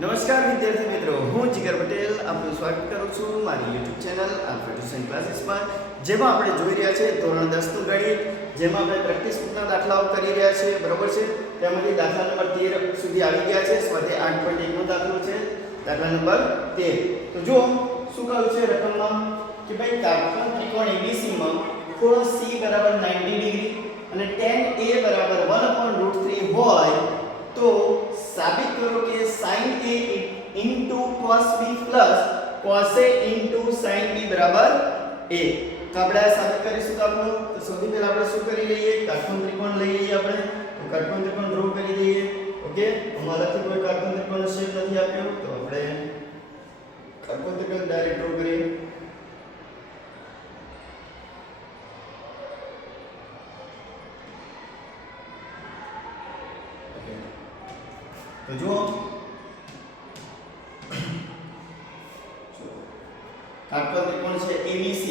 નમસ્કાર વિદ્યાર્થી મિત્રો, હું જીગર પટેલ આપનું સ્વાગત કરું છું મારી YouTube ચેનલ આલ્ફા ટ્યુશન ક્લાસીસમાં, જેમાં આપણે જોઈ રહ્યા છે ધોરણ 10 નું ગણિત, જેમાં આપણે પ્રેક્ટિસ બુકના દાખલાઓ કરી રહ્યા છે. બરોબર છે. તેમાંથી દાખલા નંબર 13 સુધી આવી ગયા છે. સ્વાધ્યાય 8.1 નો દાખલો છે, દાખલા નંબર 13. તો જો શું કહ્યું છે રકમમાં કે ભાઈ કાટકોણ ત્રિકોણ ABC માં ખૂણો C બરાબર 90 ડિગ્રી અને tan A બરાબર 1/√3 હોય તો સાબિત કરો કે sin A into cos B plus cos A into sin B બરાબર A. તો આપણે આ સાબિત કરીશું દાખલો. તો સૌથી પહેલા આપણે શું કરી લઈએ, કાટકોણ ત્રિકોણ લઈ લઈએ આપણે. તો કાટકોણ ત્રિકોણ ડ્રો કરી દઈએ. ઓકે, અમારાથી કોઈ કાટકોણ ત્રિકોણનો શેપ નથી આપ્યો, તો આપણે કાટકોણ ત્રિકોણ ડાયરેક્ટ ડ્રો કરીએ. તો જો કાટકોણ ત્રિકોણ છે ABC,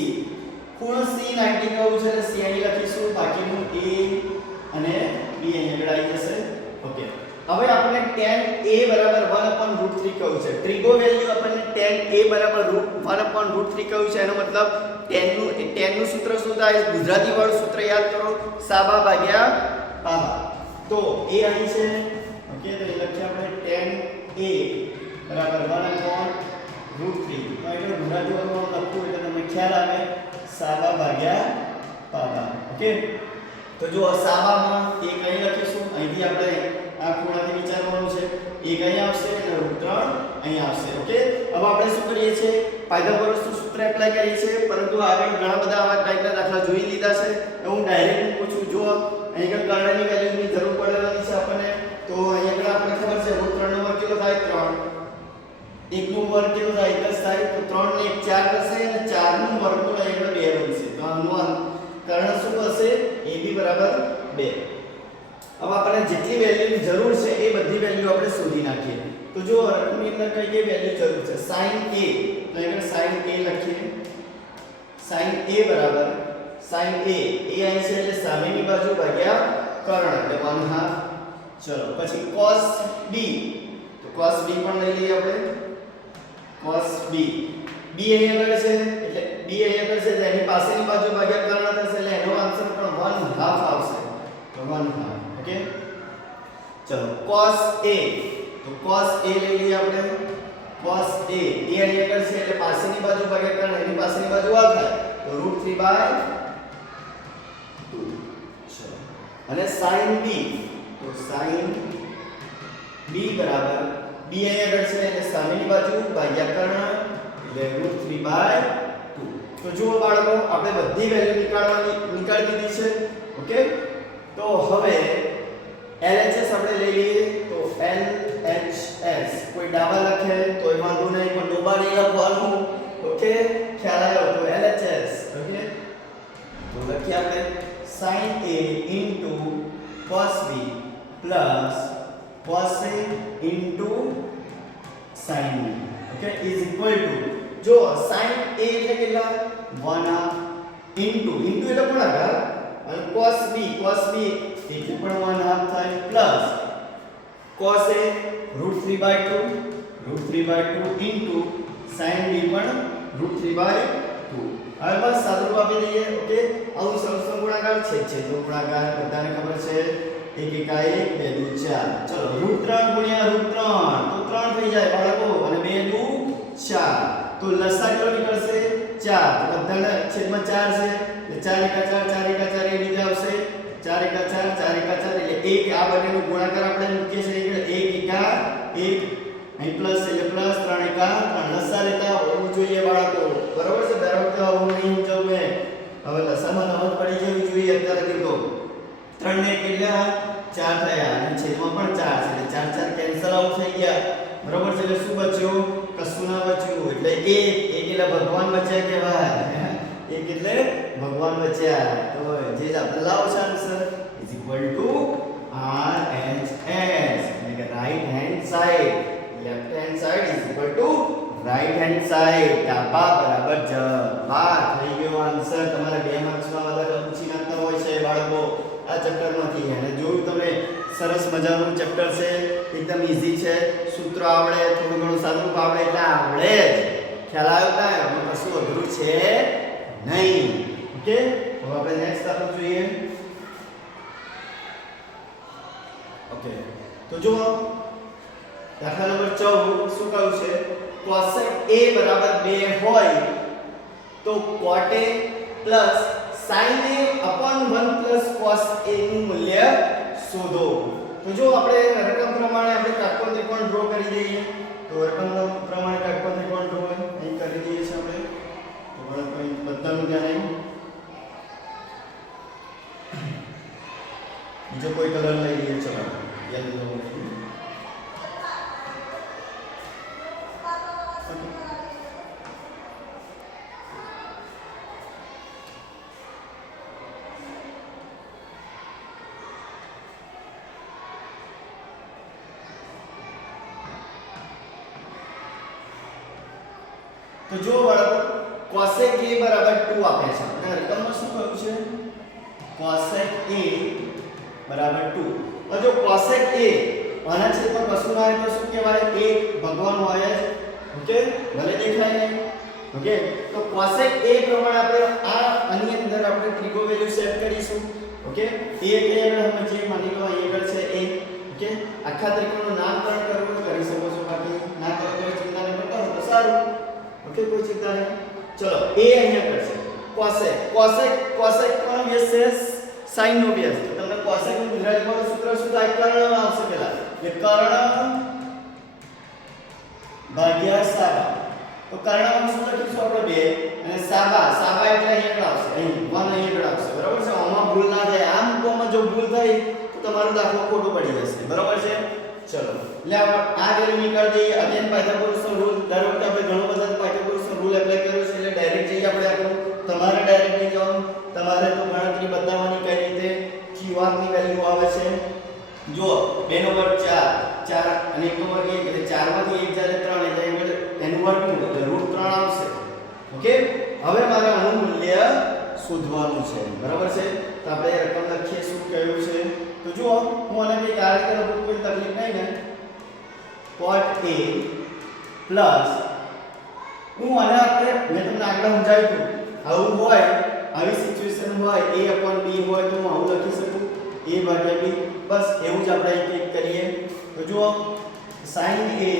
ખૂણો C 90 કહું છે એટલે C અહીં લખીશું, બાકીનું A અને B અહીં આગળ આવી જશે. ઓકે, હવે આપણને tan A બરાબર 1/√3 કહું છે. ટ્રિગો વેલ્યુ આપણને tan A બરાબર 1/√3 કહું છે. એનો મતલબ tan નું સૂત્ર શું થાય? ગુજરાતી વાળું સૂત્ર યાદ કરો, સાબા ભાગ્યા પાબા. તો A અહીં છે. ઓકે, તો એ લખીએ આપણે tan A બરાબર 1/√3. તો એટલે ગુજરાતી વાળું લખવું એટલે તમને ખ્યાલ આવે, સાબા ભાગ્યા પાબા. ઓકે, તો જો સાબામાં એક અહીં લખીશું, અહીંથી આપણે આ ખૂણાથી વિચારવાનું છે. એક અહીં આવશે અને √3 અહીં આવશે. ઓકે, હવે આપણે શું કરીએ છીએ, પાયથાગોરસનું સૂત્ર એપ્લાય કરીએ છીએ, પરંતુ આગળ ઘણા બધા આવા ટાઈપના દાખલા જોઈ લીધા છે. હું ડાયરેક્ટ પૂછું, જો અહીં આગળ કર્ણની વેલ્યુની જરૂર પડેલી છે આપણને. તો અહીં આગળ આપણને ખબર છે √3 નો વર્ગ કેટલો થાય? 3. 1 નો વર્ગ કેટલો થાય? 1 જ થાય. તો 3 ને 1 4 થશે અને 4 નો વર્ગ તો અહીં આગળ 2 બનશે. તો આનું કર્ણ શું થશે? AB બરાબર 2. હવે આપણને જેટલી વેલ્યુની જરૂર છે એ બધી વેલ્યુ આપણે શોધી નાખીએ. તો જો રકમની અંદર કઈ કઈ વેલ્યુ જરૂર છે? sin A, તો અહીં sin A લખીએ. sin A બરાબર sin A અહીં છે એટલે સામેની બાજુ ભાગ્યા કર્ણ એટલે 1/2. ચલો પછી cos B, તો cos B પણ લઈ લઈએ આપણે. cos B અહીં આગળ છે એટલે B અહીં આગળ છે એટલે એની પાસેની બાજુ ભાગ્યા કર્ણ થશે એટલે એનો આન્સર પણ 1/2 આવશે. તો 1/2. ઓકે, ચલો cos A, તો cos A લઈ લઈએ આપણે. cos A અહીં આગળ છે એટલે પાસેની બાજુ ભાગ્યા કર્ણ, એની પાસેની બાજુ આ થાય તો √3/2. ચલો અને sin B, તો sin B બરાબર B અહીં આગળ છે એટલે સામેની બાજુ ભાગ્યા કર્ણ એટલે √3/2. તો જુઓ બાળકો, આપણે બધી વેલ્યુ નીકાળી દીધી છે. ઓકે, તો હવે LHS આપણે લઈ લઈએ. તો LHS કોઈ ડાબા લખે તો એ વાંધો નહીં, પણ ડોબા નહીં લખવાનું. ઓકે, ખ્યાલ આવ્યો? તો LHS. ઓકે, તો લખીએ આપણે sin A into cos B plus cos A into sin B. Okay, is equal to, જો sin A એટલે કેટલા? 1/2 into એટલે ગુણાકાર અને cos B એટલે પણ 1/2 થાય plus cos A √3/2 into sin B પણ √3/2. હવે બસ સાદુરૂપ આપી દઈએ. ઓકે, આવું સમસમ ગુણાકાર છે તો ગુણાકાર બધાને ખબર છે, 1 એકા 1 2 4. ચલો √3 ગુણ્યા √3 તો 3 થઈ જાય બાળકો, અને 2 દુ 4. તો લસા કેટલો નીકળશે? 4. તો બધાના છેદમાં 4 છે એટલે 4 એકા 4 4 એકા 4 એ રીતે આવશે. 4 એકા 4 4 એકા 4 એટલે 1. આ બંનેનો ગુણાકાર આપણે મૂકીએ છીએ એટલે 1 એકા 1 અહીં પ્લસ એટલે પ્લસ, 3 એકા 3. લસા લેતા હોવું જોઈએ બાળકો, બરોબર છે? દર વખતે આવું નહીં સમજાવું મેં. હવે લસામાં નમત પડી જવી જોઈએ અત્યારે કીધો. 3 ને કેટલા? 4 થયા અને છેદમાં પણ 4 છે એટલે 4 4 કેન્સલ આઉટ થઈ ગયા. બરોબર છે? એટલે શું બચ્યું? કશું ના બચ્યું. એટલે 1 એટલે ભગવાન બચ્યા કહેવાય. 1 એટલે ભગવાન બચ્યા. તો જે આપણે લાવો છે answer is equal to RHS, એટલે કે right hand side. Left hand side is equal to right hand side. ડાબા બરાબર જવાબ. થઈ ગયો આન્સર. તમારે 2 માર્ક્સમાં બધા પૂછી નાખતા હોય છે બાળકો આ ચેપ્ટરમાંથી. અને જોયું તમે સરસ મજાનું ચેપ્ટર છે, એકદમ ઈઝી છે, સૂત્રો આવડે, થોડું ઘણું સાદુરૂપ આવડે એટલે આવડે જ. ખ્યાલ આવ્યો કાંઈ? હવે કશું અઘરું છે નહીં. ઓકે, હવે આપણે નેક્સ્ટ દાખલો જોઈએ. ઓકે, તો જુઓ દાખલા નંબર 14 શું કહ્યું છે? cosec a બરાબર 2 હોય તો cot a plus sin a upon 1 plus cos a નું મૂલ્ય શોધો. તો જો આપણે રકમ પ્રમાણે આપણે કાટકોણ ત્રિકોણ ડ્રો કરી દઈએ. તો રકમ પ્રમાણે કાટકોણ ત્રિકોણ ડ્રો અહીં કરી દઈએ છીએ આપણે. તો પણ બધાનું ધ્યાન અહીં બીજો કોઈ કલર લઈ લઈએ. ચલો યલો લઈએ. તો જો બાળકો cosec a બરાબર 2 આપે છે. અને રકમમાં શું કહ્યું છે? cosec a બરાબર 2. તો જો cosec a આના છેદમાં કશું ના હોય તો શું કહેવાય? 1 ભગવાન હોય જ. ઓકે, ભલે દેખાય નહીં. ઓકે, તો cosec a પ્રમાણે આપણે આની અંદર આપણે ત્રિકોણ વેલ્યુ સેટ કરીશું. ઓકે, a એટલે આપણે સમજીએ, માની લો અહીં આગળ છે a. ઓકે, આખા ત્રિકોણનું નામકરણ કરવું કરી શકો છો, બાકી ના કરો તો ચિંતા ન કરતા હો તો સારું. ઓકે, કોઈ ચિંતા નહીં. ચલો a અહીંયા કરશે cosec કોનો વ્યસ્ત છે? sin નો વ્યસ્ત. તો તમને cosec નું ગુજરાતીમાં સૂત્ર શું થાય? કર્ણ આવશે પહેલા. એટલે કર્ણ ભાગ્યા સાબા. તો કર્ણમાં શું લખીશું આપણે? 2 અને સાબા એટલે અહીંયા આવશે, અહીં 1 અહીંયા આવશે. બરાબર છે? આમાં ભૂલ ના થાય. આમ કોમાં જો ભૂલ થઈ તો તમારો દાખલો ખોટો પડી જશે. બરાબર છે? ચલો એટલે આ વેલ્યુ નીકાળી દઈએ. અગેન પાયથાગોરસનો રૂલ. દર વખતે આપણે ઘણો બધા પાયથાગોરસનો રૂલ એપ્લાય કર્યો છે એટલે ડાયરેક્ટ જઈએ આપણે આપણું. તમારે ડાયરેક્ટ નહીં જવાનું. તમારે તો ગણતરી બતાવવાની કઈ રીતે qr ની વેલ્યુ આવે છે. જો 2 નો વર્ગ 4 અને 1 નો વર્ગ 1 એટલે 4 માંથી 1 જ્યારે 3 એટલે એનું વર્ગમૂળ એટલે √3 આવશે. ઓકે, હવે મારે આનું મૂલ્ય શોધવાનું છે. બરાબર છે? તો આપણે રકમ લખીએ. શું કહ્યું છે? તો જુઓ, હું આને કંઈક આ રીતે લખું, કોઈ તકલીફ નહીં ને. cot a પ્લસ હું આને આપણે મેં તમને આગળ સમજાવ્યું હતું, આવું હોય, આવી સિચ્યુએશન હોય, a/b હોય તો હું આવું લખી શકું a ભાગ્યા b. બસ એવું જ આપણે અહીં કંઈક કરીએ. તો જુઓ sin a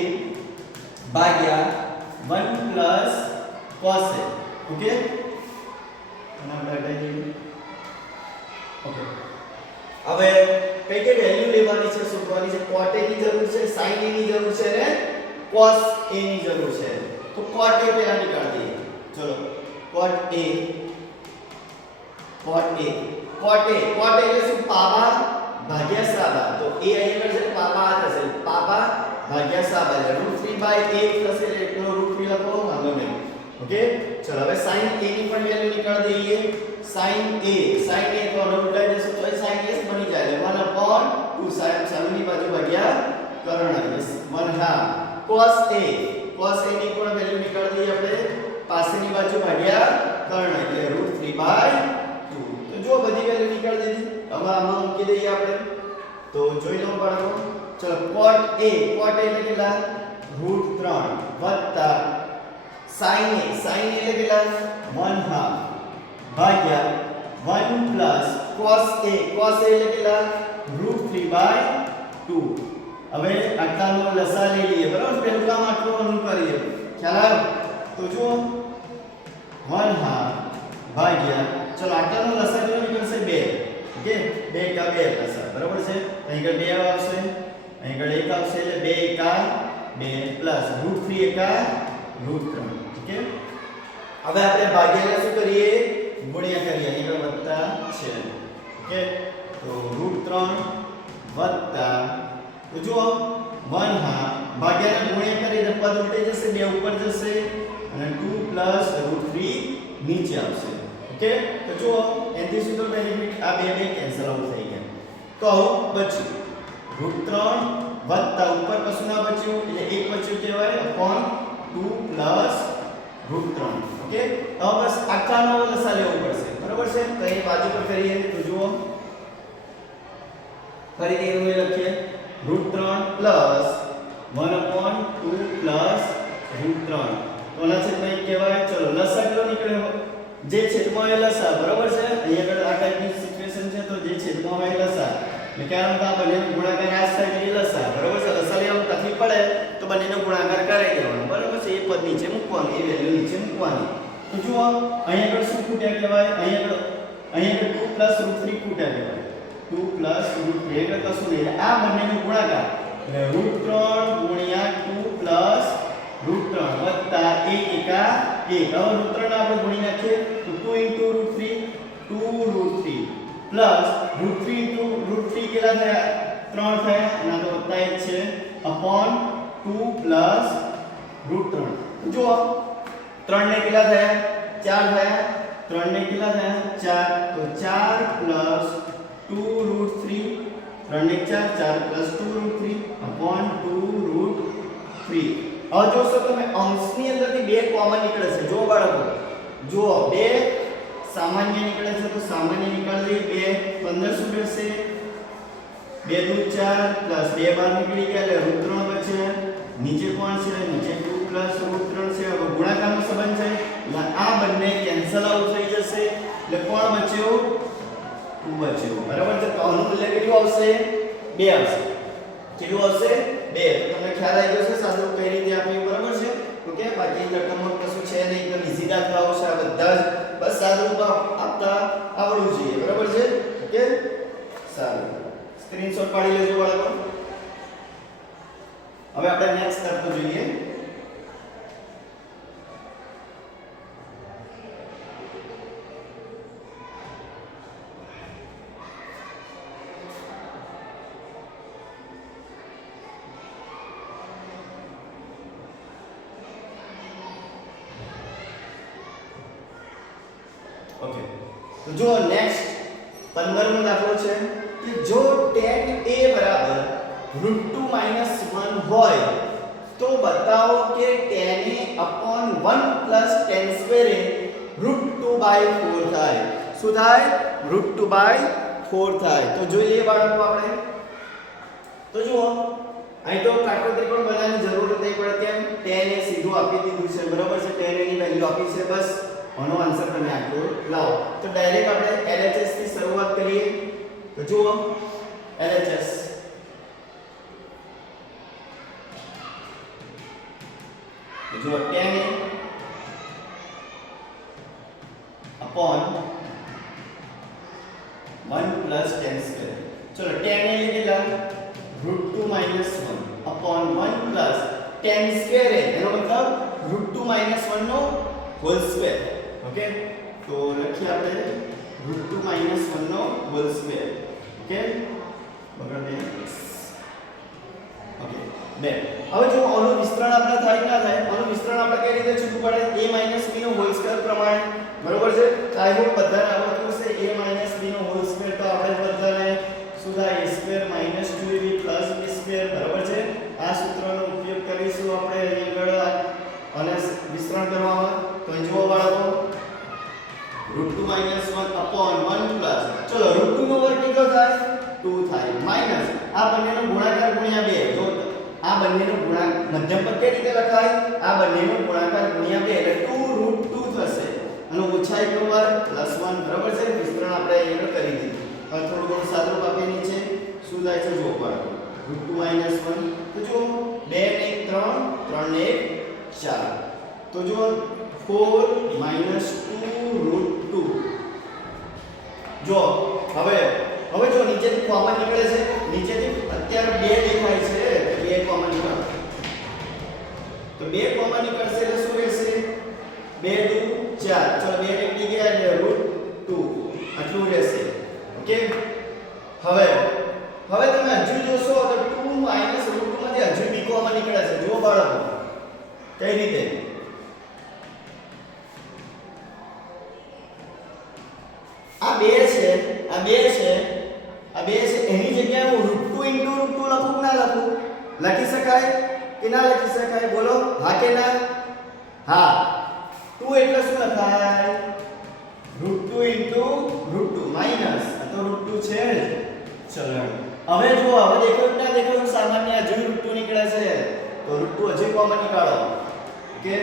ભાગ્યા 1 પ્લસ cos a. ઓકે, અને આપણે હટાવી દઈએ. ઓકે, હવે કઈ કઈ વેલ્યુ લેવાની છે, શોધવાની છે? cot a ની જરૂર છે, sin a ની જરૂર છે અને cos a ની જરૂર છે. તો cot a પહેલા નીકાળી દઈએ. ચલો cot a એટલે શું? પાબા ભાગ્યા સાબા. તો a અહીંયા છે પાબા આ થશે, પાબા ભાગ્યા સાબા એટલે √3/1 થશે એટલે √3 લખો, વાંધો નહીં. ઓકે, ચલો હવે sin a ની પણ વેલ્યુ નીકાળી દઈએ. sin a તો ઉલટાઈ જશે તો sin s બની જાય 1/2 સામેની બાજુ ભાગ્યા કર્ણ 1/2. cos a ની પણ વેલ્યુ નીકાળી દઈએ આપણે, પાસેની બાજુ ભાગ્યા કર્ણ એટલે √3/2. તો જો બધી વેલ્યુ નીકાળી દીધી. હવે આમાં મૂકી દઈએ આપણે. તો જોઈ લો બાળકો. ચલો cot a એટલે કેટલા? √3 વત્તા sin a એટલે કેટલા? 1/2 ભાગ્યા 1 પ્લસ cos a એટલે કેટલા? √3/2. હવે આટલાનો લસા લઈ લઈએ. બરાબર? પહેલું કામ આટલું કરીએ. ખ્યાલ આવ્યો? તો જુઓ 1/2 ભાગ્યા, ચલો આટલાનો લસા કેટલો નીકળશે? 2. ઓકે, 2 × 2 લસા. બરાબર છે? અહીં આગળ 2 આવશે, અહીં આગળ 1 આવશે એટલે 2 × 2 પ્લસ √3 × √3. ઓકે, હવે આપણે ભાગ્યાને શું કરીએ? ગુણ્યા કરીએ. અહીં આગળ વત્તા છે. ઓકે, તો √3 વત્તા, તો જુઓ 1/2 ભાગ્યાને ગુણ્યા કરીએ તો પદ ઉલટાઈ જશે, 2 ઉપર જશે અને 2 પ્લસ √3 નીચે આવશે. ઓકે, તો જુઓ એનથી શું તો બેનિફિટ? આ બે કેન્સલ આઉટ થઈ ગયા. તો આવું બચ્યું √3 વત્તા ઉપર કશું ના બચ્યું એટલે 1 બચ્યું કહેવાય upon 2 પ્લસ √3. ઓકે, હવે બસ આખાનો લસા લેવો પડશે. બરાબર છે? તો એ બાજુ પર કરીએ. તો જુઓ ફરીથી એનું એ લખીએ √3 પ્લસ 1/2 પ્લસ √3 તો આના છેદમાં એક કહેવાય. ચલો લસા કેટલો નીકળ્યો જે છેદમાં હોય લસા બરાબર છે. અહીંયા આગળ આ ટાઈપની સિચ્યુએશન છે તો જે છેદમાં હોય લસા એટલે કારણ કે આ બંનેનો ગુણાકાર આ થાય એટલે લસા બરાબર છે. લસા લેવામાં તકલીફ પડે તો બંનેનો ગુણાકાર કરાવી દેવાનો બરાબર છે. એ પદ નીચે મૂકવાનું એ વેલ્યુ નીચે મૂકવાની. તો જુઓ અહીંયા આગળ શું ખૂટ્યા કહેવાય અહીંયા આગળ 2 પ્લસ √3 ખૂટ્યા કહેવાય. 2 પ્લસ √3 એટલે કશું નહીં આ બંનેનો ગુણાકાર એટલે √3 ગુણ્યા 2 પ્લસ √3 વત્તા 1 એકા 1. હવે √3 ને આપણે ગુણી નાખીએ તો 2 * √3 2 √3 પ્લસ √3 કેટલા થયા 3 થયા અને આ તો વત્તા 1 છે અપોન 2 પ્લસ √3 જુઓ 3 ને કેટલા થયા 4 થયા 3 ને કેટલા થયા 4 તો 4 પ્લસ 2 √3 3 ને 4 4 પ્લસ 2 √3 અપોન 2 √3. હવે જોશો તમે અંશની અંદરથી બે કોમન નીકળે છે. જો બાળકો જુઓ બે સામાન્ય નીકળે છે તો સામાન્ય નીકાળી દઈએ 2 15 શું રહેશે 2 દુ 4 પ્લસ 2 બાર નીકળી ગયા એટલે √3 બચે. નીચે કોણ છે નીચે 2 પ્લસ √3 છે. હવે ગુણાકારનો સંબંધ છે એટલે આ બંને કેન્સલ આઉટ થઈ જશે એટલે કોણ બચ્યો 2 બચ્યો બરાબર છે. તો આનું મૂલ્ય કેટલું આવશે 2 આવશે. કેટલું આવશે 2. તો તમને ખ્યાલ આવી ગયો છે સાદું કઈ રીતે આપ્યું બરાબર છે. ઓકે બાકી રકમમાં કશું છે નહીં એકદમ ઈઝી દાખલાઓ છે આ બધા જ બસ સાદું આપતા આવડવું જોઈએ બરાબર છે. ઓકે સારું સ્ક્રીનશોટ પાડી લેજો બાળકો. હવે આપણે નેક્સ્ટ દાખલો જોઈએ. ઓકે તો જો નેક્સ્ટ 15મો દાખલો છે કે જો tan a બરાબર √2 - 1 હોય તો બતાવો કે tan a upon 1 + tan² એ √2/4 થાય. શું થાય √2/4 થાય. તો જોઈ લઈએ બાળકો આપણે. તો જુઓ અહીં તો કાટો ત્રિકોણ બનાવવાની જરૂર નથી પડે કેમ tan a સીધું આપી દીધું છે બરાબર છે. tan a ની વેલ્યુ આપી છે બસ આનો આન્સર તમે આખો લાવો. તો ડાયરેક્ટ આપણે LHS થી શરૂઆત કરીએ. તો જુઓ LHS જો tan a upon 1 + tan². ચલો tan a એટલે √2 - 1 upon 1 + tan² એનો મતલબ √2 - 1 નો હોલ સ્ક્વેર. ઓકે તો લખીએ આપણે √2 - 1 નો હોલ સ્ક્વેર. ઓકે બરાબર ને ઓકે બે. હવે જો આનું વિસ્તરણ આપણે થાય કે ના થાય આનું વિસ્તરણ આપણે કઈ રીતે છૂટું પડે a - b નો હોલ સ્ક્વેર પ્રમાણે બરોબર છે. આઈ હોપ બધાને આવડતું હશે a - b નો હોલ સ્ક્વેર તો આપણે બધાને શું થાય a² - 2ab + b² બરાબર છે. આ સૂત્રનો ઉપયોગ કરીશું આપણે અહીં આગળ અને વિસ્તરણ કરવામાં. તો જુઓ બાળકો √2 - 1 upon 1 પ્લસ ચલો √2 નો વર્ગ કેટલો થાય 2 થાય માઈનસ આ બંનેનો ગુણાકાર ગુણ્યા 2. જો આ બંનેનો ગુણાકાર મધ્યમ પદ કઈ રીતે લખાય આ બંનેનો ગુણાકાર ગુણ્યા 2 એટલે 2 √2 થશે અને ઓછા 1 નો વર્ગ +1 બરાબર છે. વિસ્તરણ આપણે અહીંયા કરી દીધું. હવે થોડું ઘણું સાદું આપી નીચે શું થાય છે જુઓ બાળકો √2 - 1 તો જુઓ 2 ને 1 3 3 ને 1 4 તો જુઓ 4 - 2 √2. જો હવે જો નીચેથી કોમન નીકળે છે નીચેથી અત્યારે 2 દેખાય છે 2 કોમન નીકળે તો 2 કોમન નીકળશે એટલે શું રહેશે 2 દુ 4 ચલો 2 નીકળી ગયા એટલે √2 આટલું રહેશે. ઓકે હવે તમે હજુ જોશો તો 2 - √2 માંથી હજુ b કોમન નીકળે છે. જુઓ બાળકો કઈ રીતે આ 2 છે એની જગ્યાએ હું √2 * √2 લખું કે ના લખું લખી શકાય કે ના લખી શકાય બોલો હા કે ના હા. 2 એટલે શું લખાય √2 * √2 માઈનસ આ તો √2 છે જ. ચલો હવે જો હવે દેખાયું ના દેખાયું સામાન્ય હજુ √2 નીકળે છે તો √2 હજુ કોમન નીકાળો ઓકે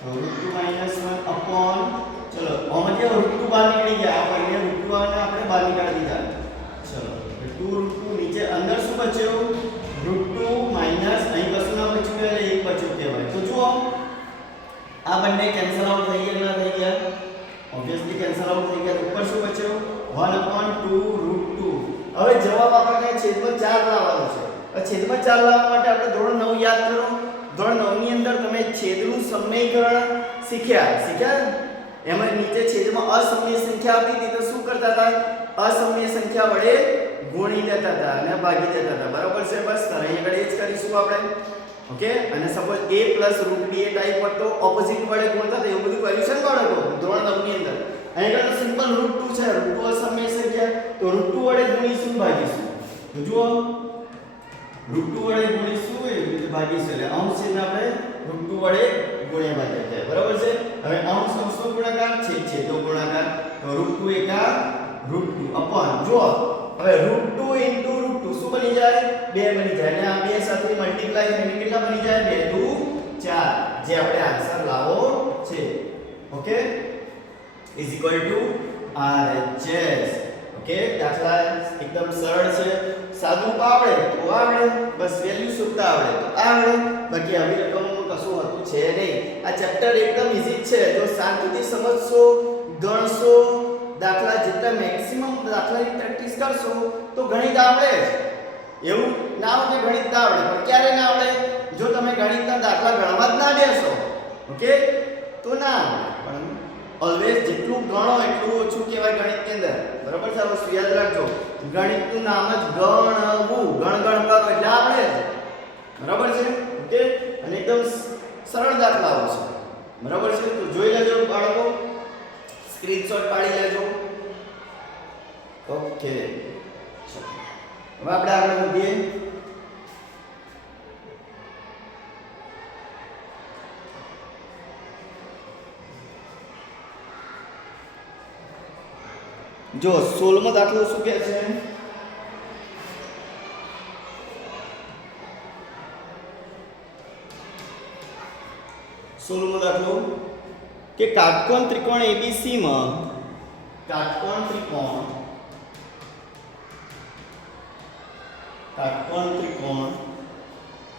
તો √2 - 1 અપોન ચલો ઓમાં જે √2 બહાર નીકળી ગયા આ ભાઈને √2 ને આપણે બહાર નીકાળી દીધા ચલો 2 √2 નીચે અંદર શું બચ્યું √2 અહીં કશું ના બચ્યું એટલે 1 બચ્યું કહેવાય તો જુઓ આ બંને કેન્સલ આઉટ થઈ ગયા ના થઈ ગયા ઓબ્વિયસલી કેન્સલ આઉટ થઈ ગયા ઉપર શું બચ્યું 1/2 √2 હવે જવાબ આપણને છેદમાં 4 લાવવાનો છે હવે છેદમાં 4 લાવવા માટે આપણે ધોરણ 9 યાદ કરો ધોરણ 9 ની અંદર તમે છેદનું સમયકરણ શીખ્યા એમાં નીચે છેદમાં અસમય સંખ્યા આવતી હતી તો શું કરતા હતા અસમય સંખ્યા વડે ગુણી દેતા હતા અને ભાગી દેતા હતા બરાબર છે બસ તો અહીં આગળ એ જ કરીશું આપણે ઓકે અને suppose a √b A type હતો ઓપોઝિટ વડે ગુણતા હતા એવું બધું કર્યું છે ને બાળકો ધોરણ 9 ની અંદર અહીં આગળ તો સિમ્પલ √2 છે √2 અસમય સંખ્યા તો √2 વડે ગુણીશું ભાગીશું તો જુઓ √2 વડે ગુણીશું એ રીતે ભાગીશું એટલે અંશ છે આપણે √2 વડે ગુણ્યા ભાગ્યા થાય બરાબર છે હવે અંશ અંશનો ગુણાકાર છેદનો ગુણાકાર તો √2 એકા √2 અપોન જુઓ હવે √2 * √2 શું બની જાય 2 બની જાય અને આ બે સાથે મલ્ટીપ્લાય થઈને કેટલા બની જાય 2 * 4 જે આપણે આન્સર લાવો છે ઓકે = RHS ઓકે દાખલા એકદમ સરળ છે સાદું આવડે તો આવડે બસ વેલ્યુ શોધતા આવડે તો આવડે બાકી આવી રકમનું કશું હતું છે નહીં આ ચેપ્ટર એકદમ ઈઝી છે જો શાંતિથી સમજશો ગણશો દાખલા જેટલા મેક્સિમમ દાખલાની પ્રેક્ટિસ કરશો તો ગણિત આવડે એવું ના હોય કે ગણિત ના આવડે પણ ક્યારે ના આવડે જો તમે ગણિતના દાખલા ગણવા જ ના બેસો ઓકે તો ના આવડે પણ ઓલવેઝ જેટલું ગણો એટલું ઓછું કહેવાય ગણિતની અંદર બરાબર છે વસ્તુ યાદ રાખજો ગણિતનું નામ જ ગણવું ગણ કરો એટલે આવડે બરાબર છે ઓકે અને એકદમ સરળ દાખલાઓ છે બરાબર છે તો જોઈ લેજો બાળકો સ્ક્રીનશોટ પાડી લેજો ઓકે હવે આપણે આગળ વધીએ જો 16મો દાખલો શું કહે છે 16મો દાખલો કે કાટકોણ ત્રિકોણ ABC માં કાટકોણ ત્રિકોણ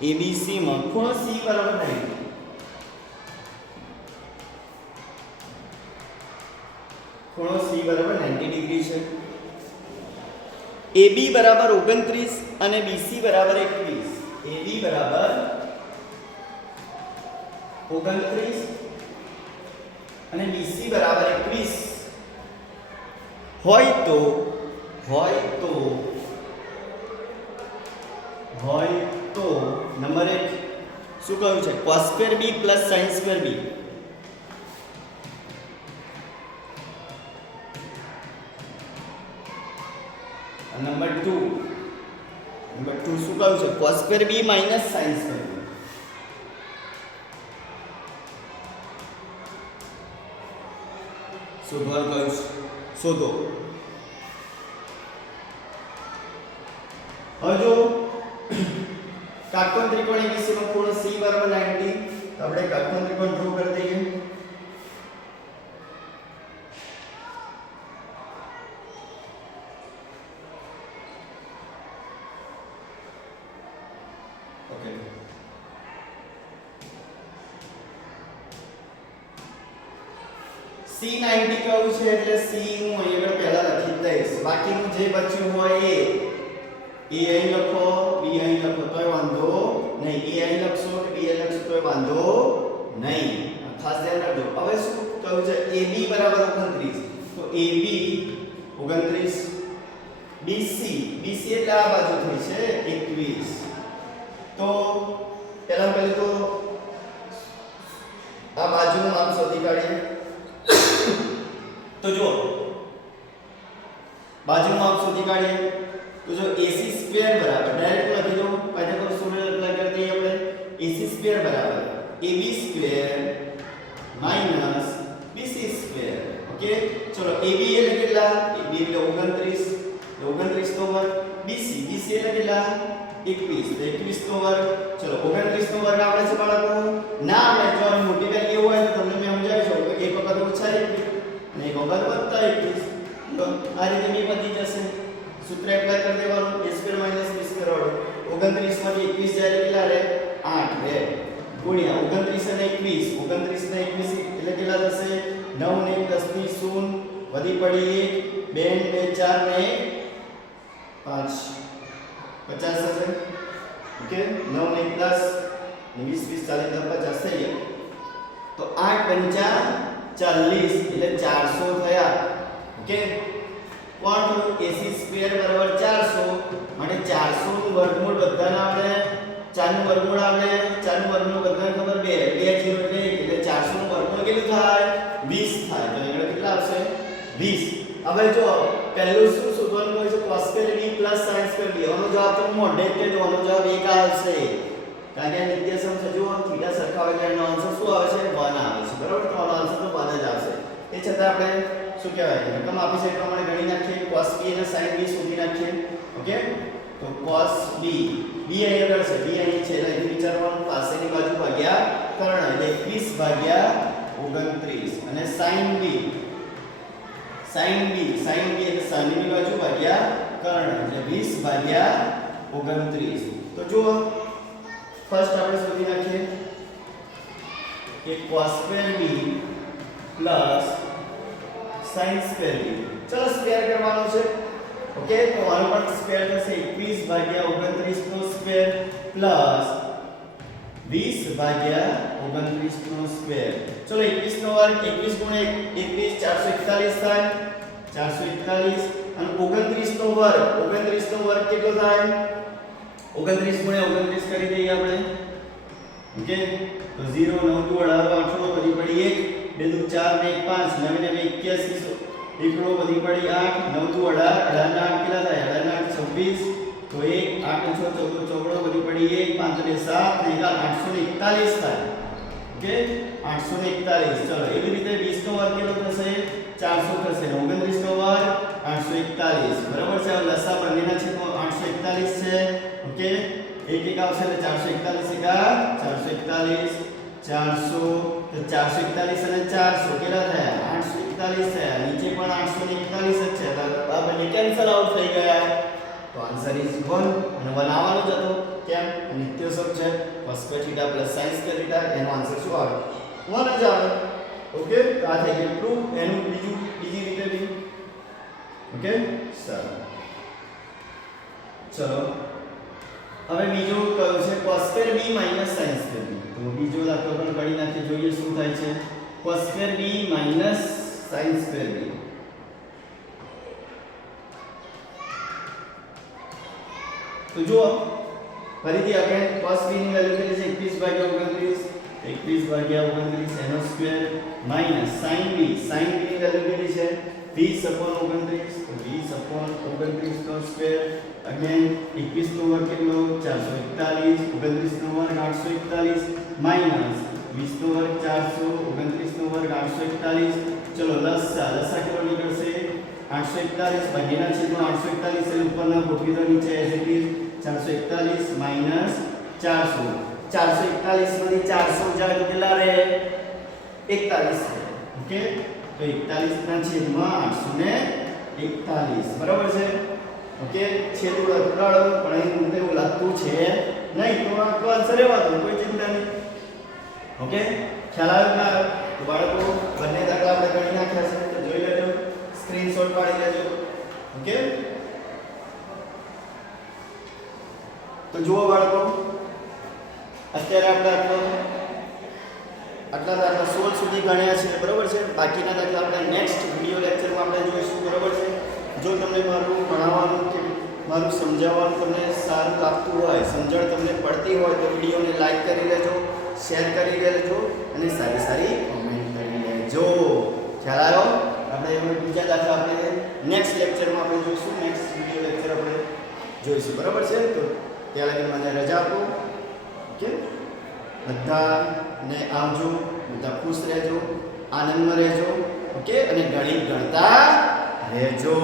ABC માં ખૂણો C બરાબર 90 ખૂણો C બરાબર 90 ડિગ્રી છે AB બરાબર 29 અને BC બરાબર 21 AB બરાબર 29 અને BC બરાબર 21 હોય તો નંબર 1 શું કહ્યું છે cos2b + sin2b નંબર 2 શું કહ્યું છે cos2b - sin2b શોધવાનું કહ્યું છે શોધો હવે જો કાટકોણ ત્રિકોણ ABC માં ખૂણો C બરાબર 90 તો આપણે કાટકોણ ત્રિકોણ ડ્રો કરી દઈએ ઓકે C 90 કહું છે એટલે C હું અહીં આગળ પહેલા લખી દઈશ બાકીનું જે બચ્યું હોય એ અહીં લખો B અહીં લખો તોય વાંધો નહીં A અહીં લખશો કે B અહીં લખશો તોય વાંધો નહીં ખાસ ધ્યાન રાખજો હવે શું કહું છે AB બરાબર 29 તો AB 29 BC એટલે આ બાજુ થઈ છે 21 તો પહેલું તો આ બાજુનું માપ શોધી કાઢીએ તો જો બાજુનું માપ શોધી કાઢીએ तो जो AC² बराबर डायरेक्ट लखी दो पहले तो सूत्र अप्लाई कर दिए આપણે AC² बराबर AB² - BC² ओके चलो AB એટલે કેટલા AB એટલે 29 29 તો 1 BC એટલે કેટલા 21 તો 21 નો વર્ગ ચલો 29 નો વર્ગ આવડે છે બાળકો ના આવડે જો અહીં મોટી વેલ્યુ હોય તો તમને મેં સમજાવી છું કે એક વખત ઓછા 21 અને એક વખત વત્તા 21 તો આ રીતે બે પતી જશે સૂત્ર એપ્લાય કરી દેવાનું a² - b² વાળું 29 માંથી 21 જાય કેટલા રહે 8 રહે ગુણ્યા 29 અને 21 29 ને 21 એટલે કેટલા થશે 9 ને 1 10 ની 0 વધી પડી 1 2 2 4 ને 5 50 થશે ઓકે 9 ને 1 10 ને 20 20 40 50 થઈ ગયા તો 8 પંચા 40 એટલે 400 થયા ઓકે કોણ થયું ac² બરાબર 400 માટે 400 નું વર્ગમૂળ બધાને આવડે 4 નું વર્ગમૂળ આવડે 4 નું વર્ગમૂળ બધાને ખબર 2 2 0 એટલે 400 નું વર્ગમૂળ કેટલું થાય 20 થાય તો અહીંયા કેટલા આવશે 20 હવે જો પહેલું શું શોધવાનું હોય છે cos² b sin² b આનો જવાબ તો મોઢે જ કહેજો આનો જવાબ 1 આવશે કારણ કે નિત્યસમ છે જો થીટા સરખા હોય એટલે એનો આન્સર શું આવે છે 1 આવે છે બરાબર તો આનો આન્સર તો 1 જ આવશે એ છતાં આપણે શું કહેવાય રકમ આપી છે એ પ્રમાણે ગણી નાખીએ cos b અને sin b શોધી નાખીએ ઓકે તો cos b અહીંયા આગળ છે b અહીં છે એટલે અહીં વિચારવાનું પાસેની બાજુ ભાગ્યા કર્ણ એટલે 21 ભાગ્યા 29 અને sin b એટલે સામેની બાજુ ભાગ્યા કર્ણ એટલે 20 ભાગ્યા 29 તો જુઓ ફર્સ્ટ આપણે શોધી નાખીએ કે cos² b sin² b ચલો સ્ક્વેર કરવાનો છે ઓકે તો આનો પણ સ્ક્વેર થશે 21 ભાગ્યા 29 નો સ્ક્વેર પ્લસ 20 ભાગ્યા 29 નો સ્ક્વેર ચલો 21 નો વર્ગ 21 ગુણ્યા 21 441 થાય 441 અને 29 નો વર્ગ કેટલો થાય 29 ગુણ્યા 29 કરી દઈએ આપણે ઓકે તો 0 9 2 18 8 વધી પડી 1 2 4 ને 5 9 ને 81 એકડો વધી પડી 8 9 2 18 18 કેટલા થાય 18 26 તો 1 8 6 14 14 વધી પડી 1 5 2 7 ને 841 થાય ઓકે 841 ચલો એવી રીતે 20 નો વર્ગ કેટલો થશે 400 થશે 29 નો વર્ગ 841 બરાબર છે હવે લસા બંનેના છે તો 841 છે ઓકે એક એક આવશે એટલે 441 441 400 તો 441 અને 400 કેટલા થયા 841 થયા નીચે પણ 841 જ છે તો આ બંને કેન્સલ આઉટ થઈ ગયા તો આન્સર ઇઝ 1 અને બનાવવાનો જ હતો કેમ નિત્યસમ છે cos² θ sin² θ એનો આન્સર શું આવે 1 જ આવે ઓકે તો આ થઈ ગયું પ્રૂફ એનું બીજી રીતે બી ઓકે સારું ચલો હવે બીજું કયું છે cos² b sin² b તો બીજો દાખલો પણ કરી નાખીએ જોઈએ શું થાય છે cos² b sin² b તો જો ફરીથી આપણે cos b ની વેલ્યુ કેટલી છે 21 ભાગ્યા 29 એનો સ્ક્વેર માઈનસ sin b ની વેલ્યુ કેટલી છે 20/29 તો 20/29 નો સ્ક્વેર અગેન 21 નો વર્ગ કેટલો 441 29 નો વર્ગ 841 માઈનસ 20 નો વર્ગ 400 29 નો વર્ગ 841 ચલો લસા કેટલો નીકળશે 841 બંનેના છેદમાં 841 એટલે ઉપરના ગોઠવી દો નીચે એઝ ઇટ ઇઝ 441 માઈનસ 400 441 માંથી 400 જાય તો કેટલા રહે 41 ઓકે તો 41 ના છેદમાં 841 બરાબર છે ઓકે છેદ ઉડાડો પણ અહીં મને એવું લાગતું છે નહીં તો આ આન્સર રહેવા દો કોઈ ચિંતા નહીં ઓકે ખ્યાલ આવ્યો ના તો બાળકો બંને દાખલા આપણે ગણી નાખ્યા છે તો જોઈ લેજો સ્ક્રીનશોટ પાડી લેજો ઓકે તો જુઓ બાળકો અત્યારે આપણે આટલા દાખલા 16 સુધી ગણ્યા છે બરાબર છે બાકીના દાખલા આપણે નેક્સ્ટ વિડિયો લેક્ચરમાં આપણે જોઈશું બરાબર છે જો તમને મારું ભણાવવાનું કે મારું સમજાવવાનું તમને સારું લાગતું હોય સમજણ તમને પડતી હોય તો વિડિયોને લાઈક કરી લેજો શેર કરી લેજો અને સારી કોમેન્ટ કરી લેજો ખ્યાલ આવ્યો આપણે એમાં બીજા દાખલા આપણે નેક્સ્ટ લેક્ચરમાં આપણે જોઈશું નેક્સ્ટ વિડિયો લેક્ચર આપણે જોઈશું બરાબર છે તો ત્યાં લગી મને રજા આપો ઓકે બધાને આવજો બધા ખુશ રહેજો આનંદમાં રહેજો ઓકે અને ગણિત ગણતા રહેજો